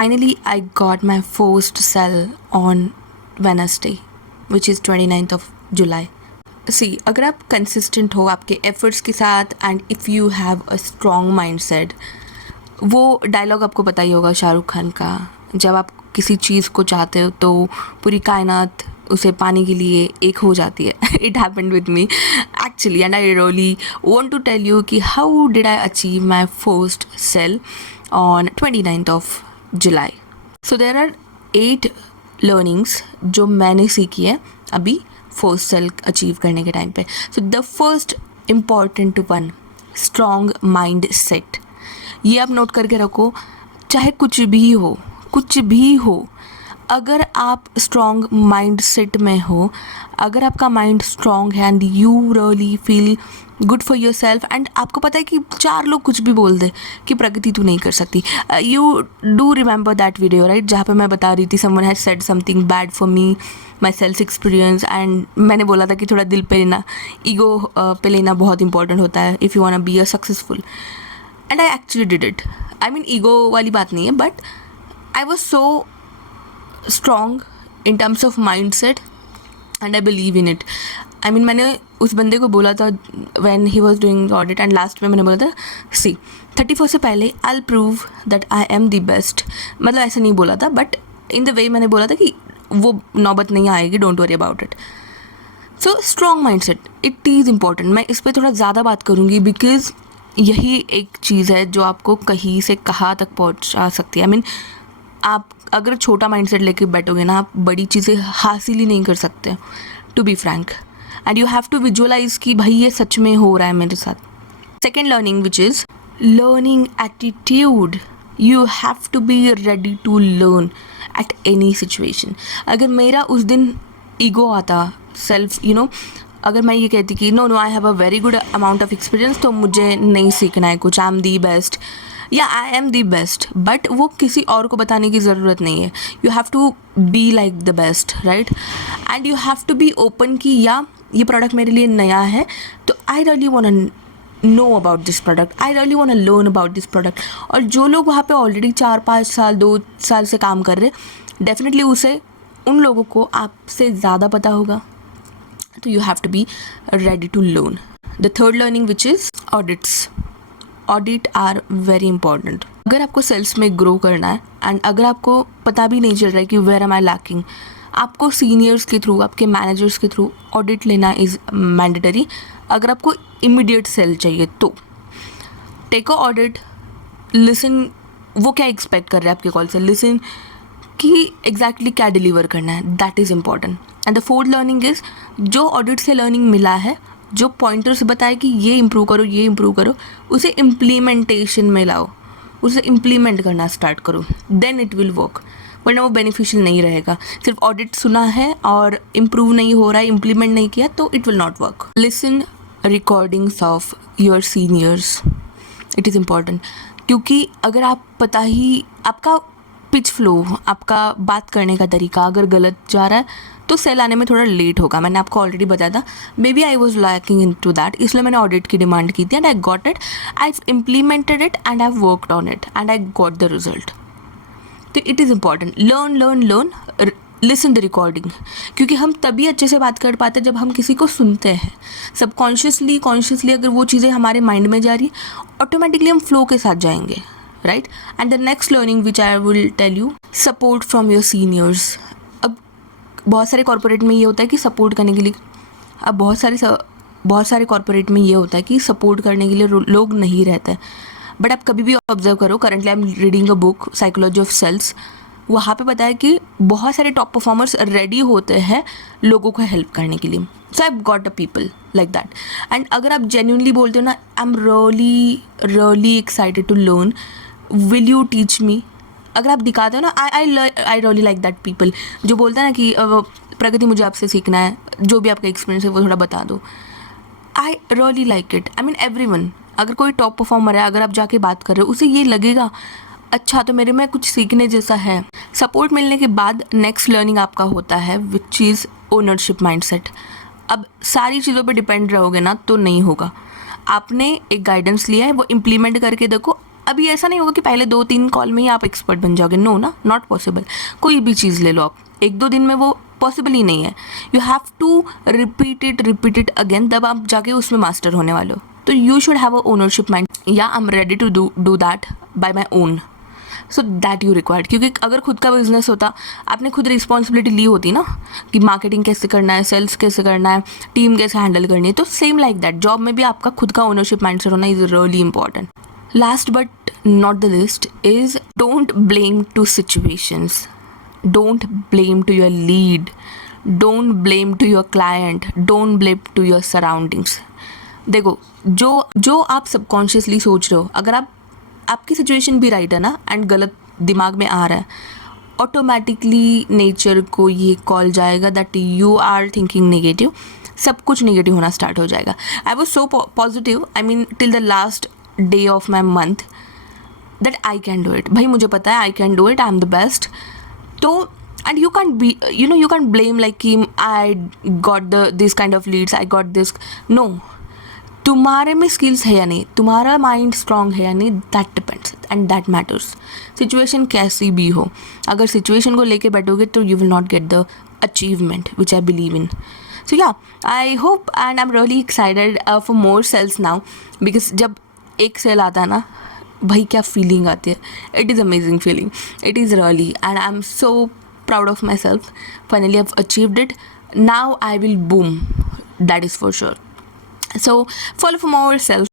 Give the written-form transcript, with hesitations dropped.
Finally, I got my first cell on Wednesday, which is 29th of July. See, अगर आप consistent हो आपके efforts के साथ and if you have a strong mind set, वो dialogue आपको पता ही होगा शाहरुख खान का, जब आप किसी चीज़ को चाहते हो तो पूरी कायनात उसे पाने के लिए एक हो जाती है. It happened with me actually and I really want to tell you कि how did I achieve my first sale on 29th of July. So there are 8 learnings जो मैंने सीखी है अभी फर्स्ट सेल अचीव करने के टाइम पे. So the first important one, strong mind set. ये आप नोट करके रखो, चाहे कुछ भी हो, अगर आप स्ट्रॉन्ग माइंड सेट में हो, अगर आपका माइंड स्ट्रॉन्ग है and you really feel good for your self and आपको पता है कि 4 लोग कुछ भी बोल दे कि प्रगति तू नहीं कर सकती. You do remember that video right, जहाँ पे मैं बता रही थी someone has said something bad for me, my self experience, and मैंने बोला था कि थोड़ा दिल पे लेना, ईगो पे लेना बहुत इंपॉर्टेंट होता है if you want to be a successful. And I actually did it. I mean ego वाली बात नहीं है, but I was so strong in terms of mind set and I believe in it. I mean मैंने उस बंदे को बोला था when he was doing audit and last में मैंने बोला था सी 31 से पहले I will prove that I am the best. मतलब ऐसे नहीं बोला था, बट इन द वे मैंने बोला था कि वो नौबत नहीं आएगी, don't worry about it. So strong mind set it is important. मैं इस पर थोड़ा ज़्यादा बात करूँगी बिकॉज यही एक चीज़ है जो आपको कहीं से कहाँ तक पहुँचा सकती है. आई मीन आप अगर छोटा माइंडसेट लेके बैठोगे ना, आप बड़ी चीज़ें हासिल ही नहीं कर सकते, to be frank. And you have to visualise कि भाई ये सच में हो रहा है मेरे साथ. Second learning which is learning attitude. You have to be ready to learn at any situation. अगर मेरा उस दिन ईगो आता, सेल्फ अगर मैं ये कहती कि no I have a very good amount of experience, तो मुझे नहीं सीखना है कुछ, आई एम दी बेस्ट या I am the best, but वो किसी और को बताने की ज़रूरत नहीं है. You have to be like the best right, and you have to be open कि या ये प्रोडक्ट मेरे लिए नया है, तो I really want to know about this product, I really want to learn about this product. और जो लोग वहाँ पे ऑलरेडी 4-5 साल 2 साल से काम कर रहे, डेफिनेटली उन लोगों को आपसे ज़्यादा पता होगा. तो you have to be ready to learn. The third learning which is audits. Audit are very important. अगर आपको सेल्स में ग्रो करना है एंड अगर आपको पता भी नहीं चल रहा है कि वेयर एम आई लैकिंग, आपको सीनियर्स के थ्रू, आपके मैनेजर्स के थ्रू ऑडिट लेना इज़ मैंडेटरी. अगर आपको इमीडिएट सेल चाहिए तो टेक अ ऑडिट, लिसन वो क्या एक्सपेक्ट कर रहे हैं आपके कॉल से, लिसन कि एग्जैक्टली क्या डिलीवर करना है, that is important. And the fourth learning is जो ऑडिट से लर्निंग मिला है, जो पॉइंटर्स बताए कि ये इम्प्रूव करो, उसे इम्प्लीमेंटेशन में लाओ, उसे इम्प्लीमेंट करना स्टार्ट करो, देन इट विल वर्क. वरना वो बेनिफिशियल नहीं रहेगा. सिर्फ ऑडिट सुना है और इम्प्रूव नहीं हो रहा है, इम्प्लीमेंट नहीं किया, तो it will not work. Listen recordings of your seniors, it is important. क्योंकि अगर आप पता ही आपका पिच फ्लो, आपका बात करने का तरीका अगर गलत जा रहा है तो सेल आने में थोड़ा लेट होगा. मैंने आपको ऑलरेडी बताया था, maybe I was lacking in to that, इसलिए मैंने ऑडिट की डिमांड की थी and I got it, I implemented it and I worked on it and I got the result. तो it is important. Learn listen the recording. क्योंकि हम तभी अच्छे से बात कर पाते हैं जब हम किसी को सुनते हैं. कॉन्शियसली अगर वो चीज़ें हमारे माइंड में जा रही, ऑटोमेटिकली हम फ्लो के साथ जाएंगे right. And the next learning which I will tell you, support from your seniors. अब बहुत सारे कॉर्पोरेट में ये होता है कि सपोर्ट करने के लिए, अब बहुत सारे कॉर्पोरेट में ये होता है कि सपोर्ट करने के लिए लोग नहीं रहते. बट आप कभी भी ऑब्जर्व करो, currently I am reading a book psychology of sales, वहाँ पे बताया कि बहुत सारे टॉप परफॉर्मर्स रेडी होते हैं लोगों को हेल्प करने के लिए. So I got a people like that. And अगर आप जेन्युइनली बोलते हो ना, I am really excited to learn, will you teach me, अगर आप दिखाते हो ना, I really like that people जो बोलते हैं ना कि प्रगति मुझे आपसे सीखना है, जो भी आपका एक्सपीरियंस है वो थोड़ा बता दो. आई really like it. I mean everyone, अगर कोई टॉप परफॉर्मर है, अगर आप जाके बात कर रहे हो, उसे ये लगेगा अच्छा तो मेरे में कुछ सीखने जैसा है. सपोर्ट मिलने के बाद नेक्स्ट लर्निंग आपका होता है विच इज़ ओनरशिप माइंडसेट. अब सारी चीज़ों पे डिपेंड रहोगे ना तो नहीं होगा. आपने एक गाइडेंस लिया है, वो इम्प्लीमेंट करके देखो, अभी ऐसा नहीं होगा कि पहले 2-3 कॉल में ही आप एक्सपर्ट बन जाओगे, नो ना, नॉट पॉसिबल। कोई भी चीज़ ले लो आप, 1-2 दिन में वो पॉसिबल ही नहीं है। You have to repeat it again, तब आप जाके उसमें मास्टर होने वाले हो। तो you should have a ownership mind, या I am ready to do that by my own, so that you required. क्योंकि अगर खुद का बिजनेस होता, आपने खुद रिस्पॉन्सिबिलिटी ली होती ना कि मार्केटिंग कैसे करना है, सेल्स कैसे करना है, टीम कैसे हैंडल करनी है, तो सेम लाइक दैट जॉब में भी आपका खुद का ओनरशिप माइंडसेट होना is really important. Last but not the least is don't blame to situations, don't blame to your lead, don't blame to your client, don't blame to your surroundings. देखो, जो आप subconsciously सोच रहे हो, अगर आपकी situation भी राइट है ना एंड गलत दिमाग में आ रहा है, ऑटोमेटिकली नेचर को ये कॉल जाएगा that you are thinking negative, सब कुछ नेगेटिव होना स्टार्ट हो जाएगा। I was so positive, I mean till the last day of my month that I can do it. भाई मुझे पता है I can do it, I am the best. तो and you can be, you can blame like कि I got this kind of leads, I got this, no, तुम्हारे में skills है या नहीं, तुम्हारा माइंड स्ट्रांग है या नहीं, that depends and that matters. Situation कैसी भी हो, अगर सिचुएशन को लेके बैठोगे तो you will not get the achievement which I believe in. So yeah, I hope and I am really excited for more sales now, because जब एक सेल आता है ना भाई, क्या फीलिंग आती है, it is amazing feeling, it is really, and I am so proud of my self, finally I have achieved it, now I will boom, that is for sure. So follow for more self